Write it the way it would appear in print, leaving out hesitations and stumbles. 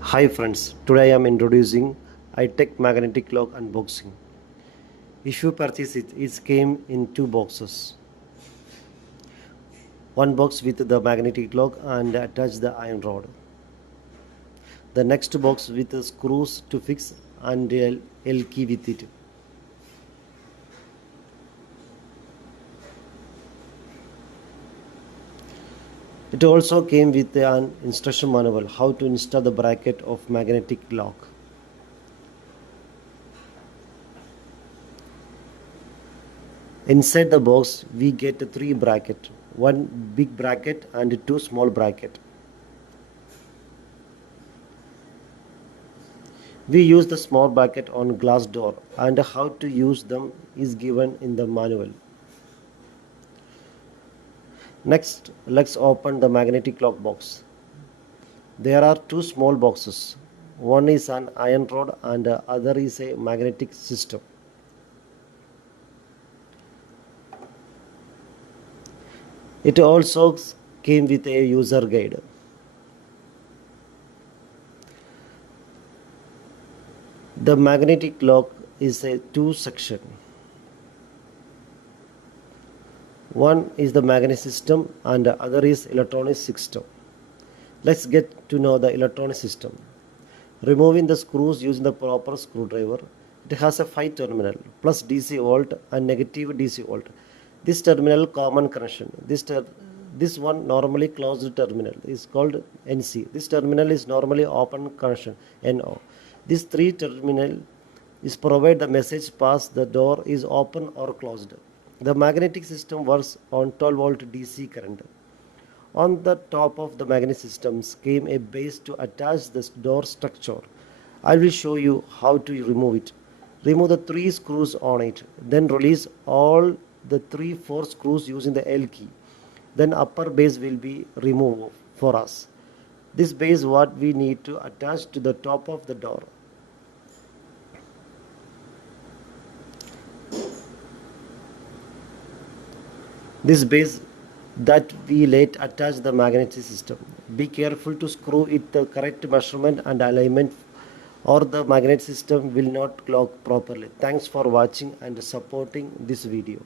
Hi friends, today I am introducing AICTEC magnetic lock unboxing. If you purchase it, it came in two boxes. One box with the magnetic lock and attach the iron rod. The next box with the screws to fix and L key with it. It also came with an instruction manual how to install the bracket of magnetic lock. Inside the box we get three brackets, one big bracket and two small brackets. We use the small bracket on glass door and how to use them is given in the manual. Next, let's open the magnetic lock box. There are two small boxes. One is an iron rod and the other is a magnetic system. It also came with a user guide. The magnetic lock is a two section. One is the magnetic system and the other is electronic system. Let's get to know the electronic system. Removing the screws using the proper screwdriver. It has a 5 terminal plus DC volt and negative DC volt. This terminal common connection. This one normally closed terminal is called NC. This terminal is normally open connection NO. This three terminal is provide the message pass the door is open or closed. The magnetic system works on 12 volt DC current. On the top of the magnetic systems came a base to attach the door structure. I will show you how to remove it. Remove the three screws on it. Then release all the 3-4 screws using the L key. Then upper base will be removed for us. This base what we need to attach to the top of the door. This base that we let attach the magnetic system. Be careful to screw it the correct measurement and alignment or the magnetic system will not lock properly. Thanks for watching and supporting this video.